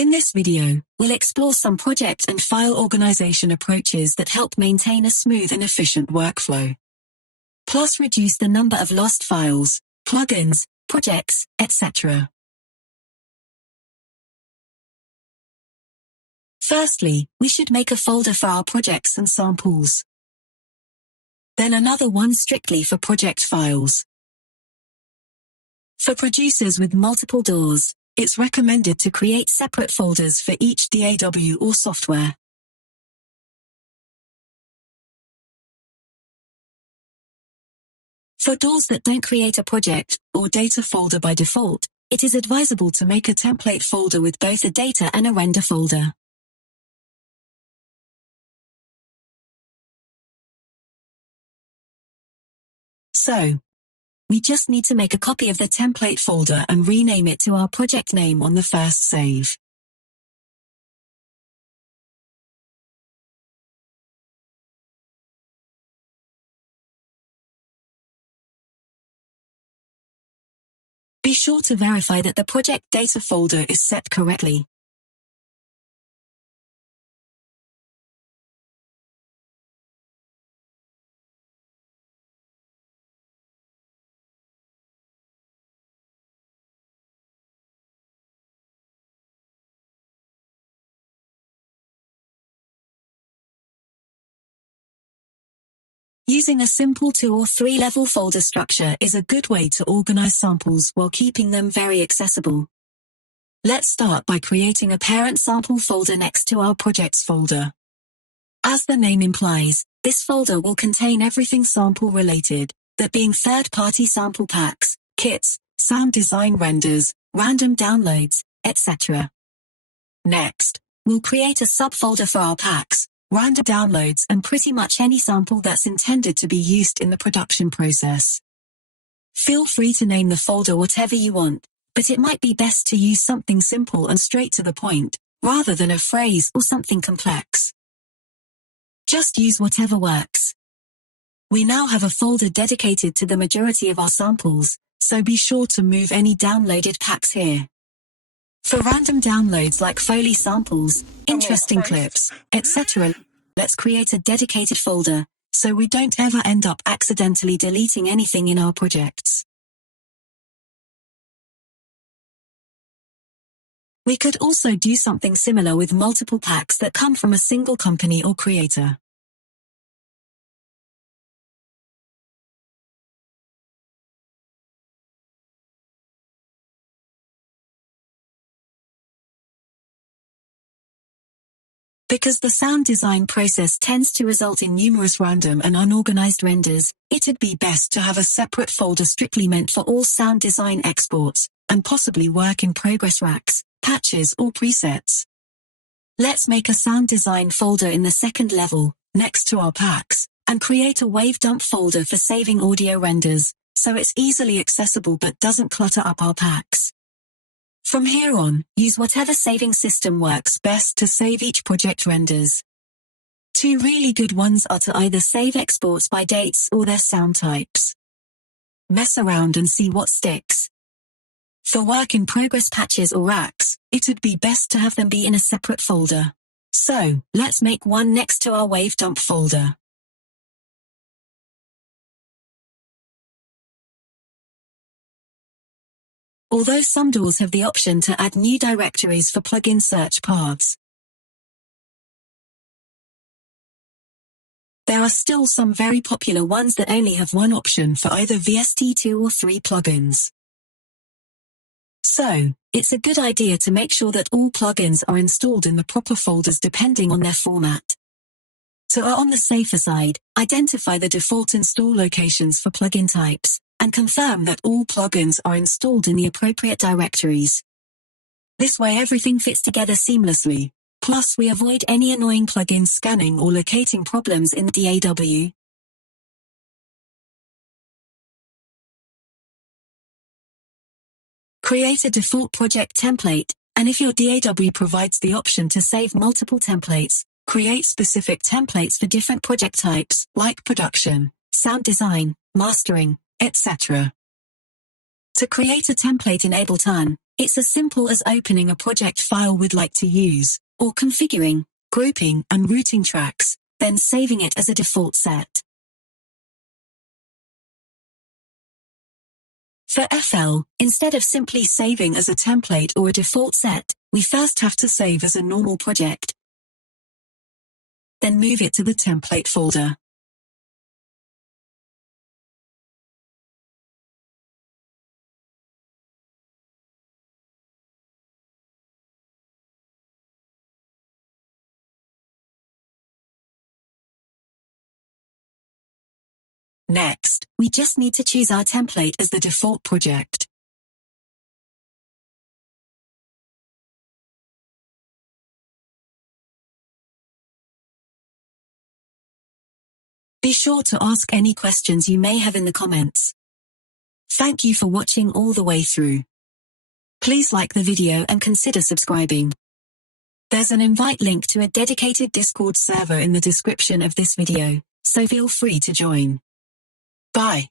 In this video, we'll explore some project and file organization approaches that help maintain a smooth and efficient workflow, plus reduce the number of lost files, plugins, projects, etc. Firstly, we should make a folder for our projects and samples. Then another one strictly for project files. For producers with multiple doors, it's recommended to create separate folders for each DAW or software. For doors that don't create a project or data folder by default, it is advisable to make a template folder with both a data and a render folder. So, we just need to make a copy of the template folder and rename it to our project name on the first save. Be sure to verify that the project data folder is set correctly. Using a simple 2 or 3 level folder structure is a good way to organize samples while keeping them very accessible. Let's start by creating a parent sample folder next to our projects folder. As the name implies, this folder will contain everything sample related, that being third-party sample packs, kits, sound design renders, random downloads, etc. Next, we'll create a subfolder for our packs, random downloads, and pretty much any sample that's intended to be used in the production process. Feel free to name the folder whatever you want, but it might be best to use something simple and straight to the point, rather than a phrase or something complex. Just use whatever works. We now have a folder dedicated to the majority of our samples, so be sure to move any downloaded packs here. For random downloads like Foley samples, interesting clips, etc., let's create a dedicated folder, so we don't ever end up accidentally deleting anything in our projects. We could also do something similar with multiple packs that come from a single company or creator. Because the sound design process tends to result in numerous random and unorganized renders, it'd be best to have a separate folder strictly meant for all sound design exports, and possibly work in progress racks, patches or presets. Let's make a sound design folder in the second level, next to our packs, and create a wave dump folder for saving audio renders, so it's easily accessible but doesn't clutter up our packs. From here on, use whatever saving system works best to save each project renders. 2 really good ones are to either save exports by dates or their sound types. Mess around and see what sticks. For work in progress patches or racks, it'd be best to have them be in a separate folder. So, let's make one next to our wave dump folder. Although some DAWs have the option to add new directories for plugin search paths, there are still some very popular ones that only have one option for either VST2 or 3 plugins. So, it's a good idea to make sure that all plugins are installed in the proper folders depending on their format. To err on the safer side, identify the default install locations for plugin types, and confirm that all plugins are installed in the appropriate directories. This way everything fits together seamlessly, plus we avoid any annoying plugin scanning or locating problems in the DAW. Create a default project template, and if your DAW provides the option to save multiple templates, create specific templates for different project types, like production, sound design, mastering, etc. To create a template in Ableton, It's as simple as opening a project file we'd like to use, or configuring, grouping, and routing tracks, then saving it as a default set. For FL, instead of simply saving as a template or a default set, we first have to save as a normal project. Then move it to the template folder. Next, we just need to choose our template as the default project. Be sure to ask any questions you may have in the comments. Thank you for watching all the way through. Please like the video and consider subscribing. There's an invite link to a dedicated Discord server in the description of this video, so feel free to join. Bye.